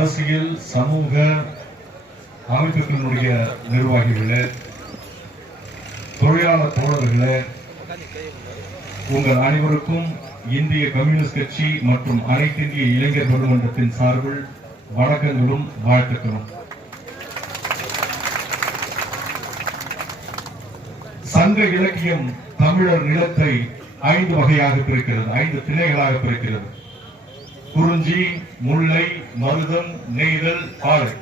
அரசியல் சமூக அமைப்புகளினுடைய நிர்வாகிகளே, தொழிலாளர் தோழர்களே, உங்கள் அனைவருக்கும் இந்திய கம்யூனிஸ்ட் கட்சி மற்றும் அனைத்து இந்திய இளைஞர் பெருமன்றத்தின் சார்பில் வணக்கங்களும் வாழ்த்துக்களும். சங்க இலக்கியம் தமிழர் நிலத்தை 5 வகையாக பிரிக்கிறது, 5 திணைகளாக பிரிக்கிறது. குறிஞ்சி, முல்லை, மருதம், நெய்தல், பாலை.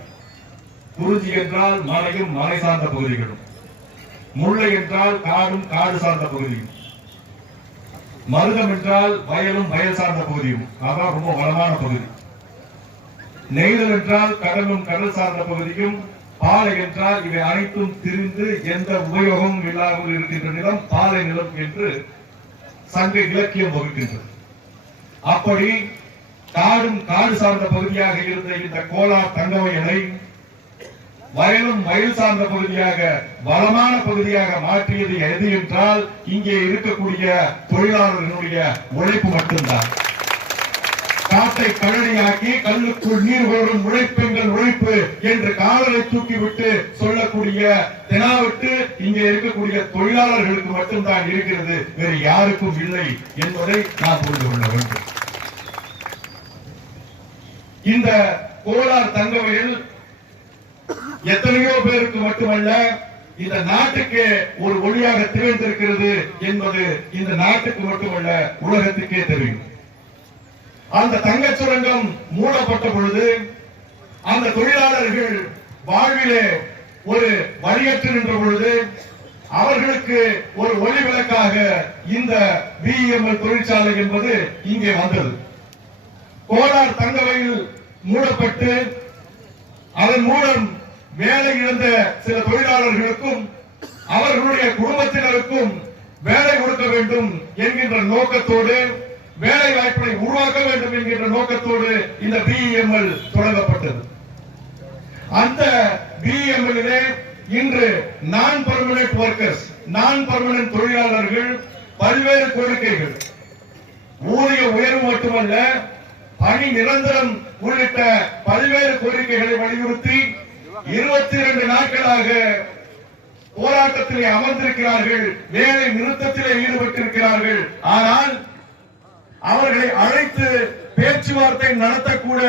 குறிஞ்சி என்றால் மலையும் மலை சார்ந்த பகுதிகளும், முல்லை என்றால் காடும் காடு சார்ந்த பகுதியும், மருதம் என்றால் வயலும் வயல் சார்ந்த பகுதியும், அதான் ரொம்ப வளமான பகுதி. நெய்தல் என்றால் கடலும் கடல் சார்ந்த பகுதியும், பாலை என்றால் இவை அனைத்தும் திரிந்து எந்த உபயோகமும் இல்லாமல் இருக்கின்ற நிலம் பாலை நிலம் என்று சங்க இலக்கியம் வகுக்கின்றது. அப்படி காடும் காடு சார்ந்த பகுதியாக இருந்த இந்த கோலார் தங்கவயலை வயலும் வயல் சார்ந்த பகுதியாக வளமான பகுதியாக மாற்றியது எது என்றால் இங்கே இருக்கக்கூடிய தொழிலாளர்களுடைய உழைப்பு மட்டும்தான். காட்டை கடலையாக்கி கல்லுக்குள் நீர் வரும் உழைப்பெங்கள் உழைப்பு என்று காலரை தூக்கிவிட்டு சொல்லக்கூடிய தெனாவிட்டு இங்கே இருக்கக்கூடிய தொழிலாளர்களுக்கு மட்டும்தான் இருக்கிறது, வேறு யாருக்கும் இல்லை என்பதை நாம் புரிந்து கொள்ள வேண்டும். இந்த கோலார் தங்கவயல் எத்தனையோ பேருக்கு மட்டுமல்ல, இந்த நாட்டுக்கு ஒரு ஒளியாக திகழ்ந்திருக்கிறது என்பது இந்த நாட்டுக்கு மட்டுமல்ல உலகத்துக்கே தெரியும். அந்த தங்கச் சுரங்கம் மூடப்பட்ட பொழுது அந்த தொழிலாளர்கள் வாழ்விலே ஒரு வழியற்று நின்ற பொழுது அவர்களுக்கு ஒரு ஒளி விளக்காக இந்த பிஎம்எல் தொழிற்சாலை என்பது இங்கே வந்தது. கோலார் தங்கவயல் மூடப்பட்டு அதன் மூலம் வேலை இழந்த சில தொழிலாளர்களுக்கும் அவர்களுடைய குடும்பத்தினருக்கும் வேலை கொடுக்க வேண்டும் என்கின்ற நோக்கத்தோடு, வேலை வாய்ப்பை உருவாக்க வேண்டும் என்கின்ற நோக்கத்தோடு இந்த பிஎம்எல் தொடங்கப்பட்டது. அந்த பிஎம்எல்லிலே இன்று நான் பெர்மனன்ட் ஒர்க்கர்ஸ், நான் பெர்மனன்ட் தொழிலாளர்கள் பல்வேறு கோரிக்கைகள், ஊதிய உயர்வு மட்டுமல்ல பணி நிரந்தரம் உள்ளிட்ட பல்வேறு கோரிக்கைகளை வலியுறுத்தி 22 நாட்களாக போராட்டத்திலே அமர்ந்திருக்கிறார்கள், வேலை நிறுத்தத்திலே ஈடுபட்டிருக்கிறார்கள். ஆனால் அவர்களை அழைத்து பேச்சுவார்த்தை நடத்தக்கூட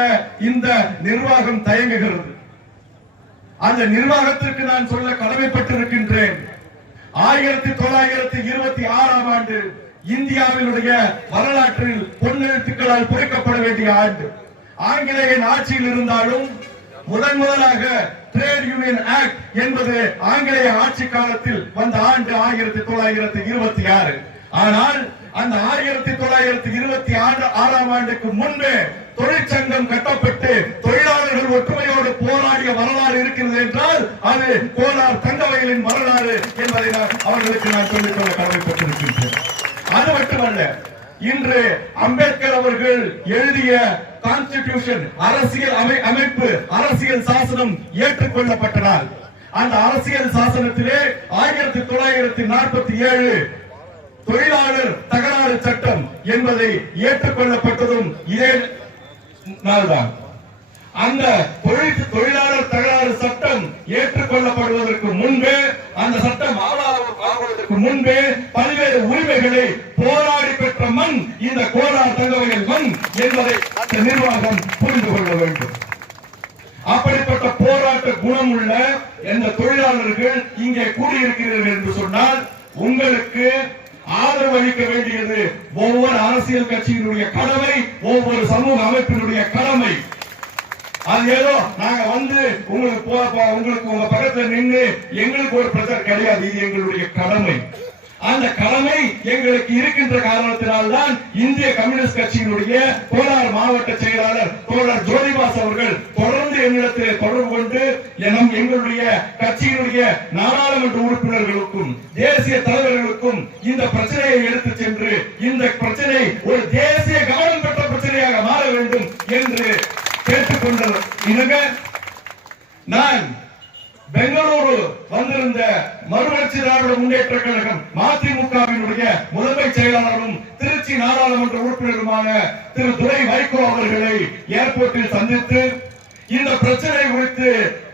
இந்த நிர்வாகம் தயங்குகிறது. அந்த நிர்வாகத்திற்கு நான் சொல்ல கடமைப்பட்டிருக்கின்றேன். 1926ஆம் ஆண்டு இந்தியாவினுடைய வரலாற்றில் பொன்னெழுத்துக்களால் பொறிக்கப்பட வேண்டிய ஆண்டு. ஆங்கிலேயன் ஆட்சியில் இருந்தாலும் முதலாக ட்ரேட் யூனியன் ஆக்ட் என்பது ஆங்கிலேய ஆட்சி காலத்தில் வந்த ஆண்டு 1926. ஆனால் அந்த 1926ஆம் ஆண்டுக்கு முன்பே தொழிற்சங்கம் கட்டப்பட்டு தொழிலாளர்கள் ஒற்றுமையோடு போராடிய வரலாறு இருக்கிறது என்றால் அது கோலார் தங்கவயலின் வரலாறு என்பதை அவர்களுக்கு நான் சொல்லிக்கொள்ள கடமைப்பட்டிருக்கின்றேன். அது மட்டுமல்ல, இன்று அம்பேத்கர் அவர்கள் எழுதிய கான்ஸ்டிடியூஷன், அரசியல் அமைப்பு, அரசியல் சாசனம் ஏற்றுக்கொள்ளப்பட்ட நாள். அந்த அரசியல் சாசனத்திலே 1947 தொழிலாளர் தகராறு சட்டம் என்பதை ஏற்றுக்கொள்ளப்பட்டதும் இதே நாள்தான். அந்த தொழிலாளர் தகராறு சட்டம் ஏற்றுக்கொள்ளப்படுவதற்கு முன்பே, அந்த சட்டம் ஆவதற்கு முன்பே பல்வேறு உரிமைகளை போராடி பெற்ற மண் இந்த கோலார் தங்கவயல் மண் என்பதை அந்த நிர்வாகம் புரிந்து கொள்ள வேண்டும். அப்படிப்பட்ட போராட்ட குணம் உள்ள எந்த தொழிலாளர்கள் இங்கே கூடியிருக்கிறீர்கள் என்று சொன்னால் உங்களுக்கு ஆதரவு அளிக்க வேண்டியது ஒவ்வொரு அரசியல் கட்சியினுடைய கடமை, ஒவ்வொரு சமூக அமைப்பினுடைய கடமை. அது ஏதோ நாங்க வந்து உங்களுக்கு உங்க பக்கத்துல நின்று எங்களுக்கு ஒரு பிரச்சனை கிடையாது, இது எங்களுடைய கடமை. அந்த கடமை எங்களுக்கு இருக்கின்ற காரணத்தினால்தான் இந்திய கம்யூனிஸ்ட் கட்சியினுடைய கோலார் மாவட்ட செயலாளர் தோழர் ஜோதிபாஸ் அவர்கள் தொடர்ந்து என்னிடத்திலே தொடர்பு கொண்டு எங்களுடைய கட்சியினுடைய நாடாளுமன்ற உறுப்பினர்களுக்கும் தேசிய தலைவர்களுக்கும் இந்த பிரச்சனையை எடுத்து சென்று இந்த பிரச்சனை ஒரு தேசிய கவனம் பெற்ற பிரச்சனையாக மாற வேண்டும் என்று கேட்டுக்கொண்டது. நான் பெங்களூரு வந்திருந்த மறுமலர்ச்சி திராவிட முன்னேற்ற கழகம் மதிமுகவினுடைய முதன்மை செயலாளரும் திருச்சி நாடாளுமன்ற உறுப்பினருமான திரு துரை வைகோ அவர்களை ஏர்போர்ட்டில் சந்தித்து இந்த பிரச்சனை குறித்து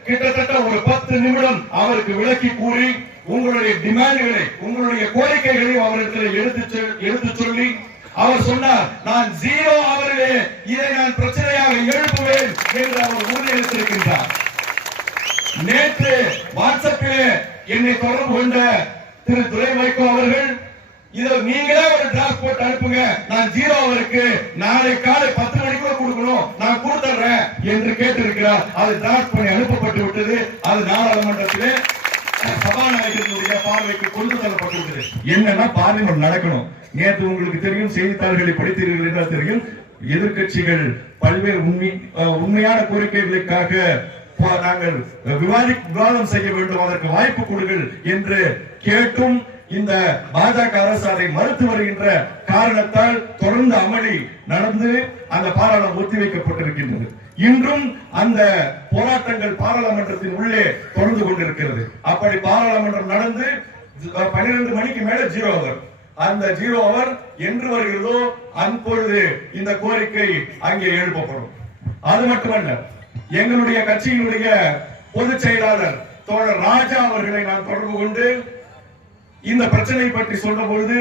கிட்டத்தட்ட ஒரு 10 நிமிடம் அவருக்கு விளக்கி கூறி உங்களுடைய டிமாண்டுகளை உங்களுடைய கோரிக்கைகளை அவரிடத்தில் எடுத்து சொல்லி அவர் சொன்னார், நான் 0 அவர்களே இதை நான் பிரச்சனையாக எழுப்புவேன் என்று அவர் உறுதியளித்திருக்கின்றார். நேற்று வாட்ஸ்அப்பிலே என்னை தொடர்பு கொண்ட திரு துரை வைகோ அவர்கள், இதை நீங்களே ஒரு டிராஃப்ட் போட்டு அனுப்புங்க, நான் 0 அவருக்கு நாளை காலை 10 மணிக்குள்ள கொடுக்கணும், நான் கொடுத்துறேன் என்று கேட்டிருக்கிறார். அது டிராஃப்ட் பண்ணி அனுப்பப்பட்டு விட்டது. அது நாடாளுமன்றத்திலே சபாநாயகர்களுடைய பார்வைக்கு கொண்டு செல்லப்பட்டு விட்டது. என்னன்னா பார்லிமெண்ட் நடக்கணும். நேற்று உங்களுக்கு தெரியும், செய்தித்தாள்களை படித்தீர்கள் என்றால் தெரியும், எதிர்கட்சிகள் பல்வேறு உண்மையான கோரிக்கைகளுக்காக நாங்கள் விவாதம் செய்ய வேண்டும், அதற்கு வாய்ப்பு கொடுங்கள் என்று கேட்டும் இந்த பாஜக அரசு அதை மறுத்து வருகின்ற காரணத்தால் தொடர்ந்து அமளி நடந்து அந்த பாராளுமன்றம் ஒத்திவைக்கப்பட்டிருக்கின்றது. இன்றும் அந்த போராட்டங்கள் பாராளுமன்றத்தின் உள்ளே தொடர்ந்து கொண்டிருக்கிறது. அப்படி பாராளுமன்றம் நடந்து 12 மணிக்கு மேல 0 அவர், அந்த 0 அவர் என்று வருகிறதோ அப்பொழுது இந்த கோரிக்கை அங்கே எழுப்பப்படும். அது மட்டுமல்ல, எங்களுடைய கட்சியினுடைய பொதுச் செயலாளர் தோழர் ராஜா அவர்களை நான் தொடர்பு கொண்டு இந்த பிரச்சனை பற்றி சொன்ன பொழுது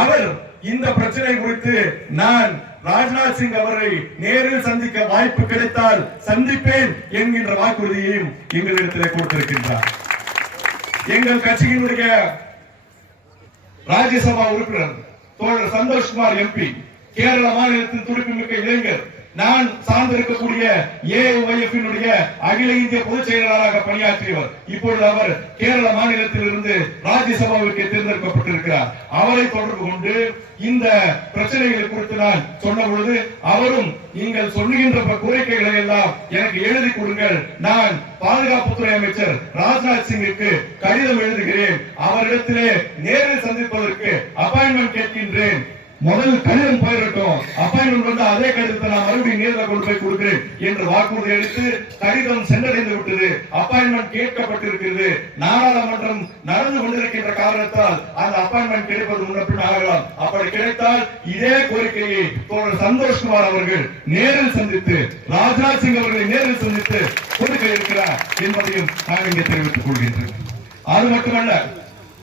அவர் இந்த பிரச்சனை குறித்து நான் ராஜ்நாத் சிங் அவரை நேரில் சந்திக்க வாய்ப்பு கிடைத்தால் சந்திப்பேன் என்கின்ற வாக்குறுதியையும் எங்களிடத்திலே கொடுத்திருக்கின்றார். எங்கள் கட்சியினுடைய ராஜ்யசபா உறுப்பினர் தோழர் சந்தோஷ்குமார் எம்பி, கேரள மாநிலத்தின் துடிப்புமிக்க இளைஞர், நான் சார்ந்திருக்கக்கூடிய ஏஐஒய்எஃப் அகில இந்திய பொதுச் செயலாளராக பணியாற்றியவர். இப்பொழுது அவர் கேரள மாநிலத்தில் இருந்து ராஜ்யசபாவிற்கு தேர்ந்தெடுக்கப்பட்டிருக்கிறார். அவரை தொடர்பு கொண்டு இந்த பிரச்சனைகள் குறித்து நான் சொன்ன பொழுது அவரும், நீங்கள் சொல்லுகின்ற கோரிக்கைகளை எல்லாம் எனக்கு எழுதி கொடுங்கள், நான் பாதுகாப்புத்துறை அமைச்சர் ராஜ்நாத் சிங்குக்கு கடிதம் எழுதுகிறேன், அவரிடத்திலே நேரில் சந்திப்பதற்கு அப்பாயின்மெண்ட் கேட்கின்றேன், முதல் கடிதம் போயிடட்டும், அப்பாயின்மெண்ட் வந்து அதே கடிதத்தை நான் மறுபடியும் நேரில் கொண்டு போய் கொடுக்கிறேன் என்று வாக்குறுதி அளித்து கடிதம் சென்றடைந்து விட்டது. அப்பாயின்மெண்ட் கேட்கப்பட்டிருக்கிறது. நாடாளுமன்றம் நடந்து கொண்டிருக்கின்ற காரணத்தால் அந்த அப்பாயின்மெண்ட் கிடைப்பது முன்னப்பின் ஆகலாம். அப்படி கிடைத்தால் இதே கோரிக்கையை தோழர் சந்தோஷ்குமார் அவர்கள் நேரில் சந்தித்து, ராஜ்நாத் சிங் அவர்களை நேரில் சந்தித்து கொடுக்க இருக்கிறார் என்பதையும் நான் இங்கே தெரிவித்துக் கொள்கின்றேன். அது மட்டுமல்ல,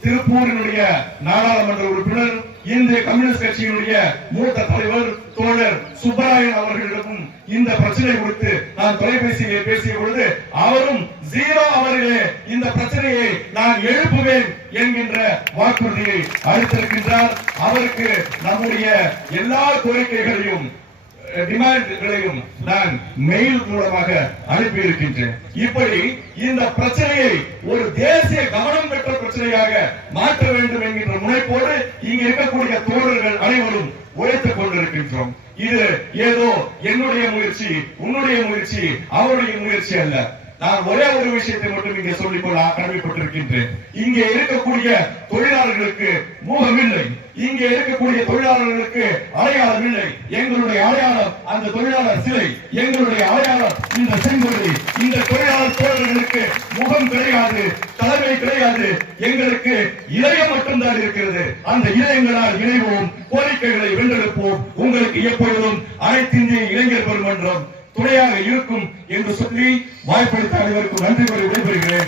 திருப்பூரினுடைய நாடாளுமன்ற உறுப்பினர், இந்திய கம்யூனிஸ்ட் கட்சியினுடைய மூத்த தலைவர் தோழர் சுப்பராயன் அவர்களிடமும் இந்த பிரச்சனை குறித்து நான் தொலைபேசியிலே பேசிய பொழுது அவரும் 0 அவர்களே இந்த பிரச்சனையை நான் எழுப்புவேன் என்கின்ற வாக்குறுதியை அளித்திருக்கின்றார். அவருக்கு நம்முடைய எல்லா கோரிக்கைகளையும் டிமாண்ட்களையும் நான் மெயில் மூலமாக அனுப்பி இருக்கின்றேன். இப்படி இந்த பிரச்சனையை ஒரு தேசிய கவனம் பெற்ற பிரச்சனையாக மாற்ற வேண்டும் என்கின்ற முனைப்போடு இங்கு இருக்கக்கூடிய தோழர்கள் அனைவரும் உழைத்துக் கொண்டிருக்கின்றோம். இது ஏதோ என்னுடைய முயற்சி, உன்னுடைய முயற்சி, அவருடைய முயற்சி அல்ல. நான் ஒரே ஒரு விஷயத்தை மட்டும் இங்கே சொல்லிக்கொள்ள கடமைப்பட்டிருக்கின்றேன். இங்கே இருக்கக்கூடிய தொழிலாளர்களுக்கு முகமில்லை, இங்கே இருக்கக்கூடிய தொழிலாளர்களுக்கு அடையாளம் இல்லை. எங்களுடைய அடையாளம் அந்த தொழிலாளர் சிலை, எங்களுடைய அடையாளம் இந்த செங்கொடி. இந்த தொழிலாளர் தோழர்களுக்கு முகம் கிடையாது, தலைமை கிடையாது, எங்களுக்கு இதயம் மட்டும்தான் இருக்கிறது. அந்த இதயங்களால் இணைவோம், கோரிக்கைகளை வென்றெடுப்போம். உங்களுக்கு எப்பொழுதும் அனைத்து இந்திய இளைஞர் பெருமன்றம் துணையாக இருக்கும் என்று சொல்லி வாய்ப்பளித்த அனைவருக்கும் நன்றி கூறி விடைபெறுகிறேன்.